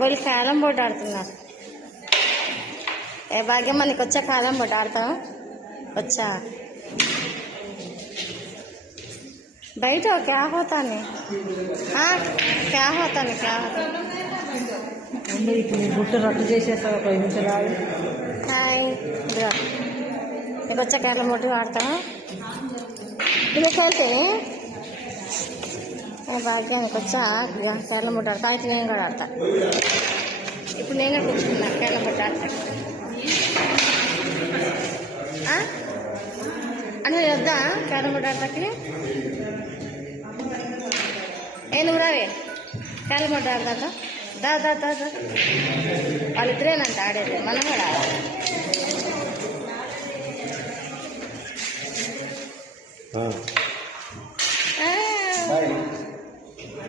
వీళ్ళు carrom board ఆడుతున్నారు. ఏ భాగ్యమ్మ నీకు వచ్చా క్యారం బోర్డు ఆడతాం? వచ్చా बैठो क्या होता नहीं हाँ क्या होता नहीं क्या होता గుట్ట రద్దు చేసేస్తావు 5 నిమిషాలు ఆగి. హాయ్ నీకు వచ్చా క్యారం బోర్డు ఆడతాం? ఇది వెళ్తే భాగ్యానికి వచ్చా క్యారం బోర్డు ఆడతా. అయితే నేను కూడా ఆడతా. ఇప్పుడు నేను కూడా కూర్చున్నా క్యారం బోర్డు ఆడతా అని వద్దా క్యారం బోర్డు ఆడతాకి. ఏ నువ్వు రావే క్యారం బోర్డు ఆడదాక దా దా దా దా. వాళ్ళిద్దరేనంట ఆడేది, మనం కూడా ఆడాలి.